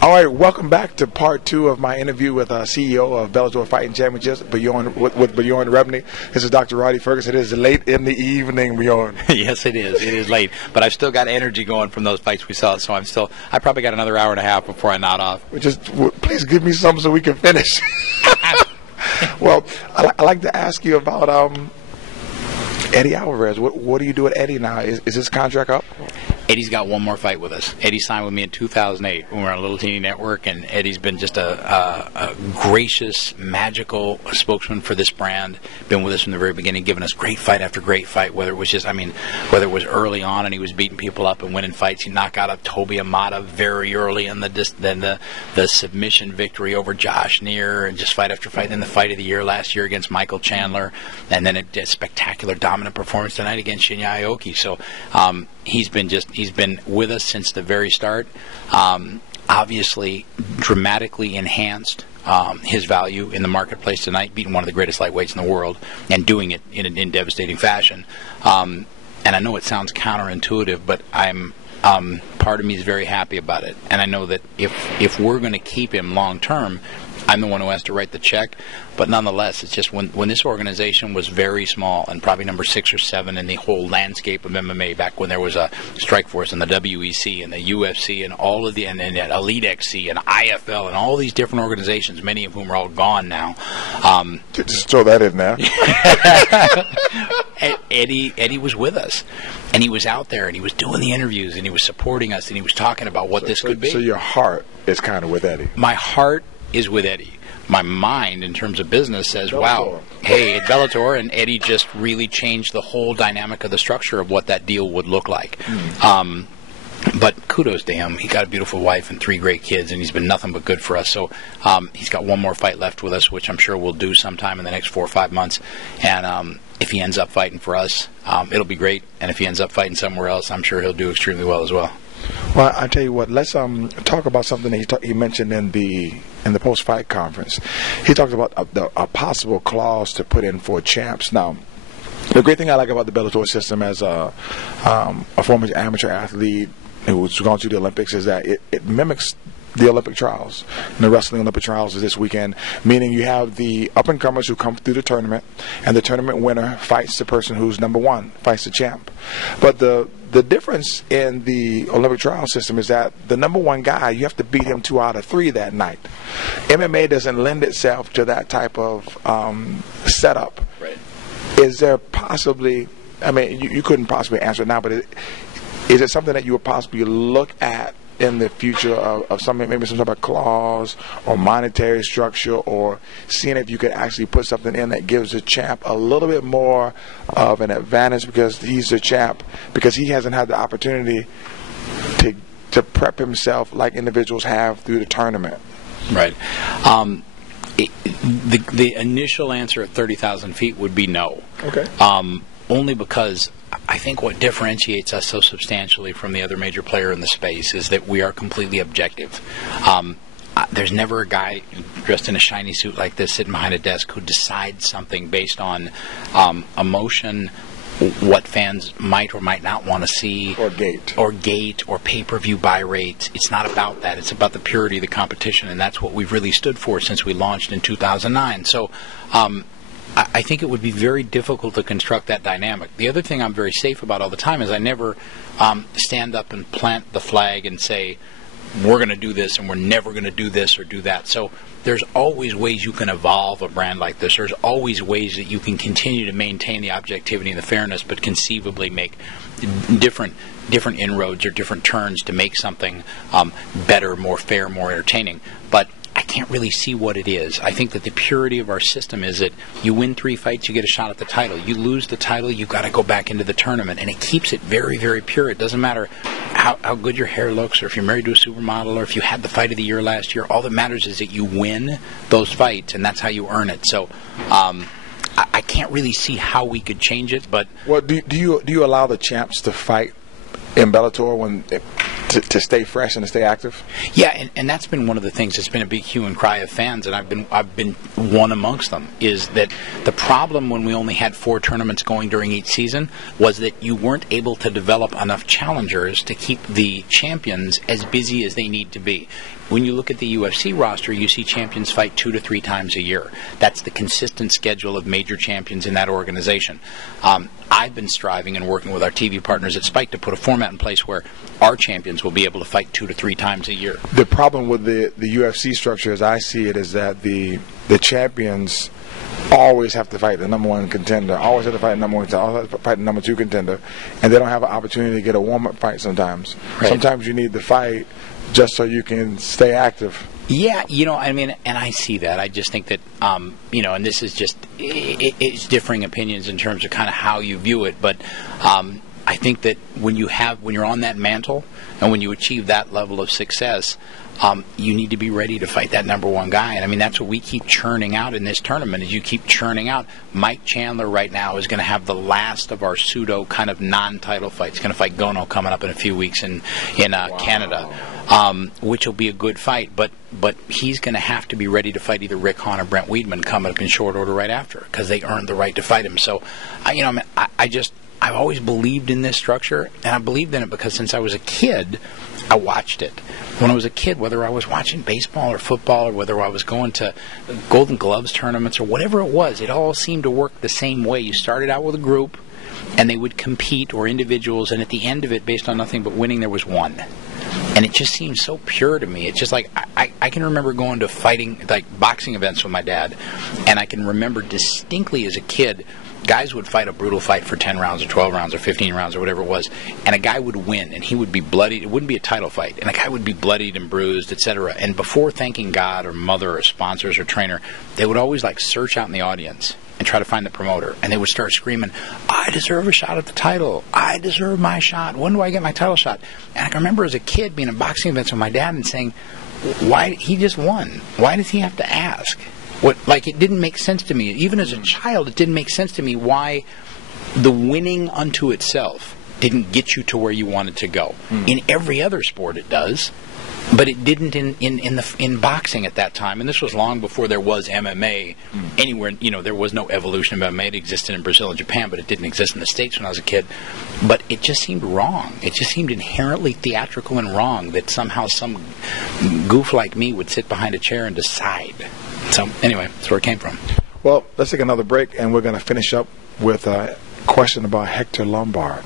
All right, welcome back to part 2 of my interview with CEO of Bellator Fighting Championships, with Bjorn Rebney. This is Dr. Rhadi Ferguson. It is late in the evening, Bjorn. Yes, it is. It is late, but I've still got energy going from those fights we saw. So I probably got another hour and a half before I nod off. Please give me some so we can finish. Well, I like to ask you about Eddie Alvarez. What do you do with Eddie now? Is his contract up? Eddie's got one more fight with us. Eddie signed with me in 2008 when we were on a little teeny network, and Eddie's been just a gracious, magical spokesman for this brand. Been with us from the very beginning, giving us great fight after great fight, whether it was early on and he was beating people up and winning fights. He knocked out Toby Amata very early in the submission victory over Josh Neer, and just fight after fight. Then the fight of the year last year against Michael Chandler, and then a spectacular dominant performance tonight against Shinya Aoki. So he's been with us since the very start. Obviously, dramatically enhanced his value in the marketplace tonight, beating one of the greatest lightweights in the world and doing it in devastating fashion. And I know it sounds counterintuitive, but part of me is very happy about it. And I know that if we're going to keep him long term, I'm the one who has to write the check. But nonetheless, it's just when this organization was very small and probably number 6 or 7 in the whole landscape of MMA, back when there was a Strikeforce and the WEC and the UFC and all of and Elite XC and IFL and all these different organizations, many of whom are all gone now. Just throw that in there. Eddie was with us, and he was out there, and he was doing the interviews, and he was supporting us, and he was talking about what this could be. So your heart is kind of with Eddie. My heart is with Eddie. My mind, in terms of business, says, wow, hey, at Bellator, and Eddie just really changed the whole dynamic of the structure of what that deal would look like. But kudos to him. He got a beautiful wife and 3 great kids, and he's been nothing but good for us. So he's got one more fight left with us, which I'm sure we'll do sometime in the next 4 or 5 months. And if he ends up fighting for us, it'll be great. And if he ends up fighting somewhere else, I'm sure he'll do extremely well as well. Well, I tell you what. Let's talk about something that he mentioned in the post-fight conference. He talked about a possible clause to put in for champs. Now, the great thing I like about the Bellator system as a former amateur athlete who's gone through the Olympics is that it mimics the Olympic trials. And the wrestling Olympic trials is this weekend, meaning you have the up-and-comers who come through the tournament, and the tournament winner fights the person who's number 1, fights the champ. But the difference in the Olympic trial system is that the number 1 guy, you have to beat him 2 out of 3 that night. MMA doesn't lend itself to that type of setup. Right. Is there possibly, I mean, you couldn't possibly answer it now, but is it something that you would possibly look at in the future of maybe some type of clause or monetary structure, or seeing if you could actually put something in that gives the champ a little bit more of an advantage because he's the champ, because he hasn't had the opportunity to prep himself like individuals have through the tournament? Right. The initial answer at 30,000 feet would be no. Okay. Only because I think what differentiates us so substantially from the other major player in the space is that we are completely objective. There's never a guy dressed in a shiny suit like this sitting behind a desk who decides something based on emotion, what fans might or might not want to see, or gate, or pay-per-view buy rates. It's not about that. It's about the purity of the competition, and that's what we've really stood for since we launched in 2009. So I think it would be very difficult to construct that dynamic. The other thing I'm very safe about all the time is I never stand up and plant the flag and say, we're going to do this and we're never going to do this or do that. So there's always ways you can evolve a brand like this. There's always ways that you can continue to maintain the objectivity and the fairness, but conceivably make different inroads or different turns to make something better, more fair, more entertaining. But I can't really see what it is. I think that the purity of our system is that you win 3 fights, you get a shot at the title. You lose the title, you've got to go back into the tournament. And it keeps it very, very pure. It doesn't matter how good your hair looks, or if you're married to a supermodel, or if you had the fight of the year last year. All that matters is that you win those fights, and that's how you earn it. So I can't really see how we could change it. But well, do you allow the champs to fight in Bellator to stay fresh and to stay active? Yeah, and that's been one of the things that's been a big hue and cry of fans, and I've been one amongst them, is that the problem when we only had 4 tournaments going during each season was that you weren't able to develop enough challengers to keep the champions as busy as they need to be. When you look at the UFC roster, you see champions fight 2 to 3 times a year. That's the consistent schedule of major champions in that organization. I've been striving and working with our TV partners at Spike to put a format in place where our champions will be able to fight 2 to 3 times a year. The problem with the UFC structure, as I see it, is that the champions always have to fight the number 1 contender, always have to fight the number 1 contender, always have to fight the number 2 contender, and they don't have an opportunity to get a warm-up fight sometimes. Right. Sometimes you need the fight just so you can stay active. Yeah, I mean, and I see that. I just think that, and this is just, it's differing opinions in terms of kind of how you view it, but I think that when you're on that mantle and when you achieve that level of success, you need to be ready to fight that number 1 guy. And I mean, that's what we keep churning out in this tournament, is you keep churning out. Mike Chandler right now is going to have the last of our pseudo kind of non-title fights. He's going to fight Gono coming up in a few weeks in Canada, which will be a good fight. But he's going to have to be ready to fight either Rick Hahn or Brent Weidman coming up in short order right after, because they earned the right to fight him. So, I've always believed in this structure, and I believed in it because since I was a kid, I watched it. When I was a kid, whether I was watching baseball or football or whether I was going to Golden Gloves tournaments or whatever it was, it all seemed to work the same way. You started out with a group, and they would compete, or individuals, and at the end of it, based on nothing but winning, there was one. And it just seems so pure to me. It's just like I can remember going to fighting, like boxing events with my dad, and I can remember distinctly as a kid, guys would fight a brutal fight for 10 rounds or 12 rounds or 15 rounds or whatever it was, and a guy would win, and he would be bloodied. It wouldn't be a title fight, and a guy would be bloodied and bruised, etc. And before thanking God or mother or sponsors or trainer, they would always like search out in the audience and try to find the promoter, and they would start screaming, "I deserve a shot at the title. I deserve my shot. When do I get my title shot?" And I can remember as a kid being at boxing events with my dad and saying, "Why, he just won. Why does he have to ask?" It didn't make sense to me. Even as a child, it didn't make sense to me why the winning unto itself didn't get you to where you wanted to go. In every other sport it does, but it didn't in boxing at that time. And this was long before there was MMA anywhere. There was no evolution of MMA. It existed in Brazil and Japan, but it didn't exist in the States when I was a kid. But it just seemed wrong. It just seemed inherently theatrical and wrong that somehow some goof like me would sit behind a chair and decide. So, anyway, that's where it came from. Well, let's take another break, and we're going to finish up with a question about Hector Lombard.